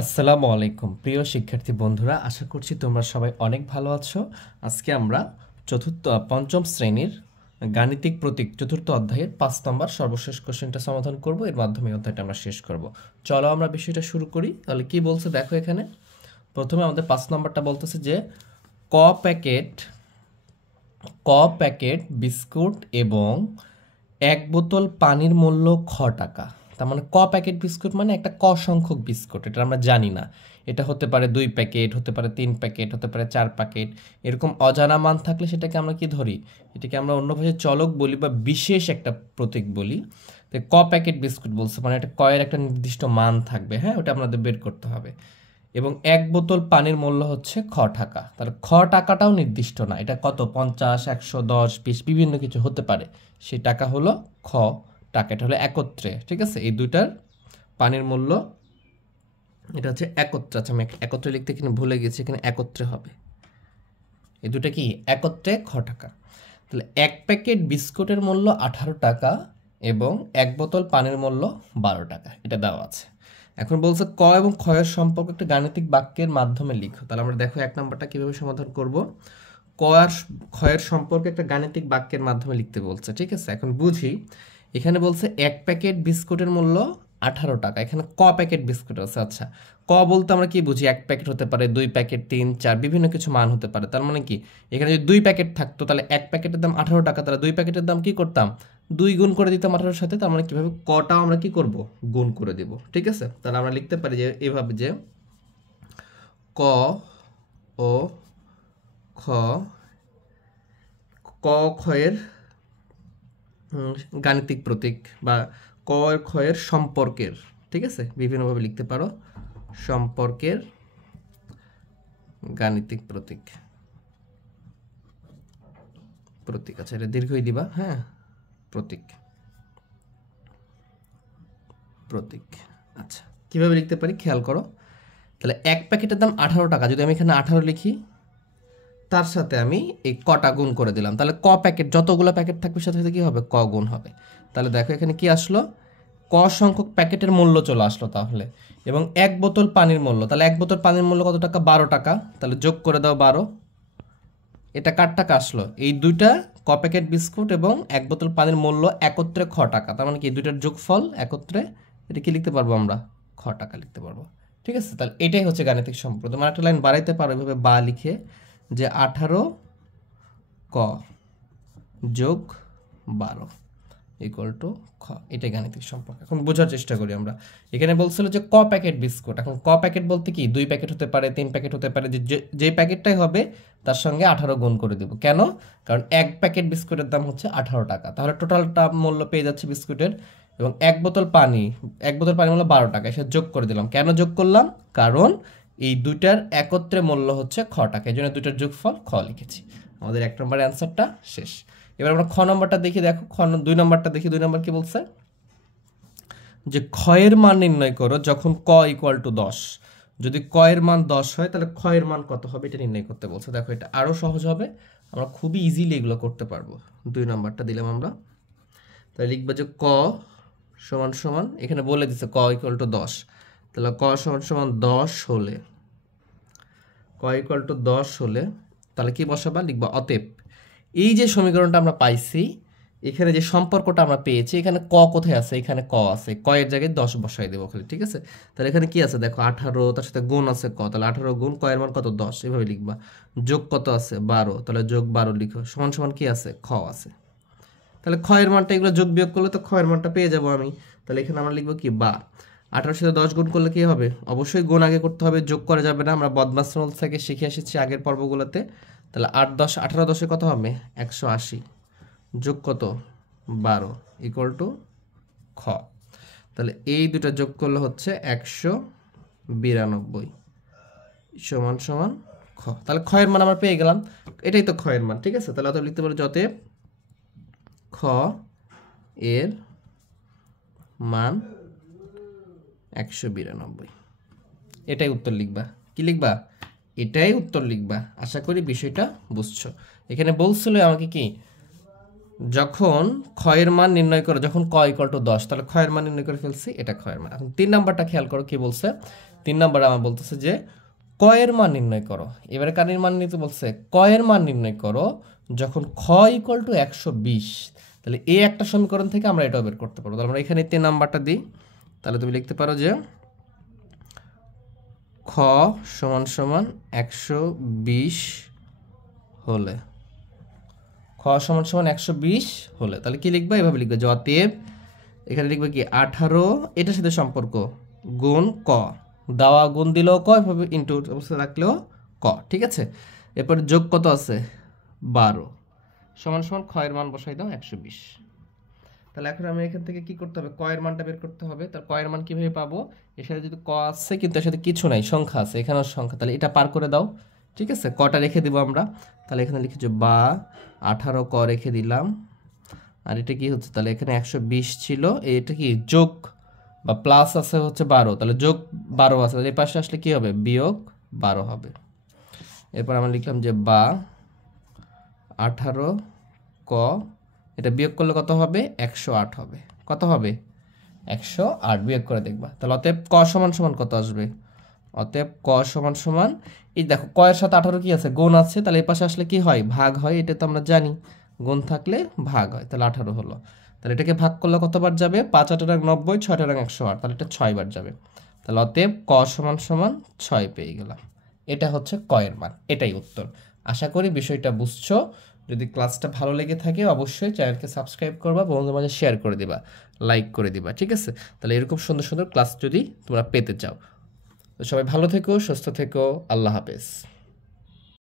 আসসালামু আলাইকুম প্রিয় শিক্ষার্থী বন্ধুরা, আশা করছি তোমরা সবাই অনেক ভালো আছো। আজকে আমরা পঞ্চম শ্রেণীর গাণিতিক প্রতীক চতুর্থ অধ্যায়ের 5 নম্বর সর্বশেষ কোশ্চেনটা সমাধান করব। এর মাধ্যমে অধ্যায়টা আমরা শেষ করব। চলো আমরা বিষয়টা শুরু করি। তাহলে কি বলছে দেখো, এখানে প্রথমে আমাদের 5 নম্বরটা বলতেছে যে ক প্যাকেট ক প্যাকেট বিস্কুট এবং 1 বোতল পানির মূল্য টাকা। তার মানে ক প্যাকেট বিস্কুট মানে একটা সংখ্যক বিস্কুট, এটা আমরা জানি না। এটা হতে পারে 2 প্যাকেট, হতে পারে 3 প্যাকেট, হতে পারে 4 প্যাকেট। এরকম অজানা মান থাকলে সেটাকে আমরা কি ধরি? এটাকে আমরা অন্য ভাষায় চলক বলি বা বিশেষ একটা প্রতীক বলি। তো ক প্যাকেট বিস্কুট বলছে মানে এটা কয়ের একটা নির্দিষ্ট মান থাকবে, হ্যাঁ, ওটা আমাদের বের করতে হবে। এবং 1 বোতল পানির মূল্য হচ্ছে টাকা। তাহলে টাকাটাও নির্দিষ্ট না, এটা কত, 50, 100, 10, 20 বিভিন্ন কিছু হতে পারে। সেই টাকা হলো টাকা, এটা হলো একত্রে। ঠিক আছে, এই দুইটার পানির মূল্য এটা হচ্ছে একত্রে। আচ্ছা, আমি একত্রে লিখতে এখানে ভুলে গেছি, এখানে একত্রে হবে। এই দুটা কি একত্রে টাকা। তাহলে 1 প্যাকেট বিস্কুটের মূল্য 18 টাকা এবং 1 বোতল পানির মূল্য 12 টাকা, এটা দেওয়া আছে। এখন বলছে ক এবং ক্ষয়ের সম্পর্ক একটা গাণিতিক বাক্যের মাধ্যমে লিখো। তাহলে আমরা দেখো 1 নম্বরটা কিভাবে সমাধান করব। ক আর ক্ষয়ের সম্পর্কে একটা গাণিতিক বাক্যের মাধ্যমে লিখতে বলছে। ঠিক আছে, এখন বুঝি। এখানে বলছে 1 প্যাকেট বিস্কুটের মূল্য 18 টাকা, এখানে ক প্যাকেট বিস্কুট আছে। আচ্ছা, ক বলতে আমরা কি বুঝি? 1 প্যাকেট হতে পারে, 2 প্যাকেট, 3, 4 বিভিন্ন কিছু মান হতে পারে। তার মানে কি, এখানে যদি 2 প্যাকেট থাকতো তাহলে 1 প্যাকেটের দাম 18 টাকা, তাহলে 2 প্যাকেটের দাম কি করতাম? 2 গুণ করে দিতাম 18-এর সাথে। তার মানে কিভাবে কটাও আমরা কি করব? গুণ করে দিব। ঠিক আছে, তাহলে আমরা লিখতে পারি যে এভাবে যে ক ও খ ক ক্ষয়ের গাণিতিক প্রতীক বা ক ক্ষয়ের সম্পর্কের, ঠিক আছে, বিভিন্নভাবে লিখতে পারো, সম্পর্কের গাণিতিক প্রতীক। আচ্ছা, এটা দীর্ঘই দিবা, হ্যাঁ, প্রতীক। আচ্ছা, কিভাবে লিখতে পারি খেয়াল করো। তাহলে 1 প্যাকেটের দাম 18 টাকা, যদি আমি এখানে 18 লিখি, তার সাথে আমি এই কটা গুণ করে দিলাম, তাহলে ক প্যাকেট যতগুলো প্যাকেট থাকবে সাথে সাথে কি হবে? ক গুণ হবে। তাহলে দেখো এখানে কি আসলো? ক সংখ্যক প্যাকেটের মূল্য চলে আসলো তাহলে। এবং 1 বোতল পানির মূল্য, তাহলে 1 বোতল পানির মূল্য কত টাকা? 12 টাকা। তাহলে যোগ করে দাও 12। এটা কার টাকা আসলো? এই দুইটা ক প্যাকেট বিস্কুট এবং 1 বোতল পানির মূল্য একত্রে টাকা। তার মানে কি দুইটার যোগফল একত্রে, এটা কি লিখতে পারবো আমরা? টাকা লিখতে পারবো। ঠিক আছে, তাহলে এটাই হচ্ছে গাণিতিক সম্পর্ক। তোমরা একটা লাইন বাড়াইতে পারো এভাবে বা লিখে, যে 18 ক যোগ 12 ইকুয়াল টু খ, এটাই গাণিতিক সম্পর্ক। এখন বোঝার চেষ্টা করি আমরা। এখানে বলছিল যে ক প্যাকেট বিস্কুট। এখন ক প্যাকেট বলতে কি 2 প্যাকেট হতে পারে, 3 প্যাকেট হতে পারে, যে প্যাকেটটাই হবে তার সঙ্গে 18 গুণ করে দেব। কেন? কারণ 1 প্যাকেট বিস্কুটের দাম হচ্ছে 18 টাকা। তাহলে টোটালটা মূল্য পেয়ে যাচ্ছে বিস্কুটের। এবং 1 বোতল পানি মূল্য 12 টাকা, সেটা যোগ করে দিলাম। কেন যোগ করলাম? কারণ এই দুইটার একত্রে মূল্য হচ্ছে টাকা, এই জন্য দুইটার যোগফল লিখেছি। আমাদের 1 নম্বর অ্যান্সারটা শেষ। এবার আমরা নম্বরটা দেখি। দেখো 2 নম্বরটা দেখি। 2 নম্বর কি বলছে? যে ক্ষয়ের মান নির্ণয় করো যখন ক ইকুয়াল টু 10। যদি ক এর মান 10 হয় তাহলে ক্ষয়ের মান কত হবে এটা নির্ণয় করতে বলছে। দেখো এটা আরো সহজ হবে, আমরা খুবই ইজিলি এগুলো করতে পারবো। 2 নম্বরটা দিলাম আমরা। তাহলে লিখবো যে ক সমান সমান, এখানে বলে দিচ্ছে ক ইকুয়াল টু 10। তাহলে ক সমান সমান 10 হলে, ক ইকুয়াল টু 10 হলে তাহলে কি বসাবা? লিখবা অতএব এই যে সমীকরণটা আমরা পাইছি, এখানে যে সম্পর্কটা আমরা পেয়েছি, এখানে ক কোথায় আছে? এখানে ক আছে, ক এর জায়গায় 10 বসাই দেবো খালি। ঠিক আছে, তাহলে এখানে কি আছে দেখো, 18, তার সাথে গুণ আছে ক, তাহলে 18 গুণ ক এর মান কত? 10, এভাবে লিখবা। যোগ কত আছে? 12, তাহলে যোগ 12 লিখো। সমান সমান কি আছে? খ আছে। তাহলে খ এর মানটা, এগুলো যোগ বিয়োগ করলে তো খ এর মানটা পেয়ে যাবো আমি। তাহলে এখানে আমরা লিখবো কি? বা 18 সাথে 10 গুণ করলে কি হবে? অবশ্যই গুণ আগে করতে হবে, যোগ করা যাবে না। আমরা বদমাস রুল থেকে শিখে এসেছি আগের পর্বগুলোতে। তাহলে 8 10 18 10 কত হবে? 180 যোগ কত? 12 ইকুয়াল টু খ। তাহলে এই দুটো যোগ করলে হচ্ছে 192 সমান সমান খ। তাহলে খ এর মান আমরা পেয়ে গেলাম, এটাই তো খ এর মান। ঠিক আছে, তাহলে অতএব লিখতে পারো যতে খ এর মান 192। এটাই উত্তর লিখবা। কি লিখবা? এটাই উত্তর লিখবা। আশা করি বিষয়টা বুঝছো। এখানে বলছিল আমাকে কি, যখন ক্ষয়ের মান নির্ণয় করো, যখন ক ইকুয়াল টু 10, তাহলে ক্ষয়ের মান নির্ণয় করে ফেলছি, এটা ক্ষয়ের মান। এখন 3 নাম্বারটা খেয়াল করো কি বলছে, 3 নম্বরে আমার বলতেছে যে ক এর মান নির্ণয় করো। এবারে কার মান নিতে বলছে? ক এর মান নির্ণয় করো যখন খ ইকুয়াল টু 120। তাহলে এই একটা সমীকরণ থেকে আমরা এটাও বের করতে পারবো। তাহলে আমরা এখানে 3 নাম্বারটা দিই। তাহলে তুমি লিখতে পারো যে খ সমান সমান 120 হলে, খ সমান সমান 120 হলে তাহলে কি লিখবা? এভাবে লিখবে যে অতএব, এখানে লিখবে কি 18 এটার সাথে সম্পর্ক গুণ ক, দেওয়া গুণ দিলেও ক, এভাবে ইন্টু অবস্থা রাখলেও ক। ঠিক আছে, এরপর যোগ কত আছে? 12 সমান সমান খ এর মান বসাই দাও 120। তাহলে এখন আমি এখান থেকে কি করতে হবে? ক এর মানটা বের করতে হবে। তার ক এর মান কিভাবে পাবো? এর সাথে যদি ক আছে কিন্তু এর সাথে কিছু নাই, সংখ্যা আছে, এখানেও সংখ্যা, তাহলে এটা পার করে দাও। ঠিক আছে, কটা রেখে দিব আমরা, তাহলে এখানে লিখি যে বা 18 ক রেখে দিলাম। আর এটা কি হচ্ছে? তাহলে এখানে 120 ছিল, এটা কি যোগ বা প্লাস আছে হচ্ছে 12, তাহলে যোগ 12 আছে, এই পাশে আসলে কি হবে? বিয়োগ 12 হবে। এরপর আমরা লিখলাম যে বা 18 ক, এটা বিয়োগ করলে কত হবে? 108 হবে। কত হবে? 108 বিয়োগ করে দেখবা। তাহলে অতএব ক সমান সমান কত আসবে? অতএব ক সমান সমান, এই দেখো ক এর সাথে 18 কি আছে? গুণ আছে, তাহলে এই পাশে আসলে কি হয়? ভাগ হয়, এটা তো আমরা জানি, গুণ থাকলে ভাগ হয়, তাহলে 18 হলো। তাহলে এটাকে ভাগ করলে কতবার যাবে? 5 8 90, 6 8 108, তাহলে এটা 6 বার যাবে। তাহলে অতএব ক সমান সমান 6 পেয়ে গেলাম। এটা হচ্ছে ক এর মান, এটাই উত্তর। আশা করি বিষয়টা বুঝছো। যদি ক্লাসটা ভালো লেগে থাকে অবশ্যই চ্যানেলকে সাবস্ক্রাইব করবা, বন্ধুদের মাঝে শেয়ার করে দিবা, লাইক করে দিবা। ঠিক আছে, তাহলে এরকম সুন্দর সুন্দর ক্লাস যদি তোমরা পেতে চাও। তো সবাই ভালো থেকো, সুস্থ থেকো, আল্লাহ হাফেজ।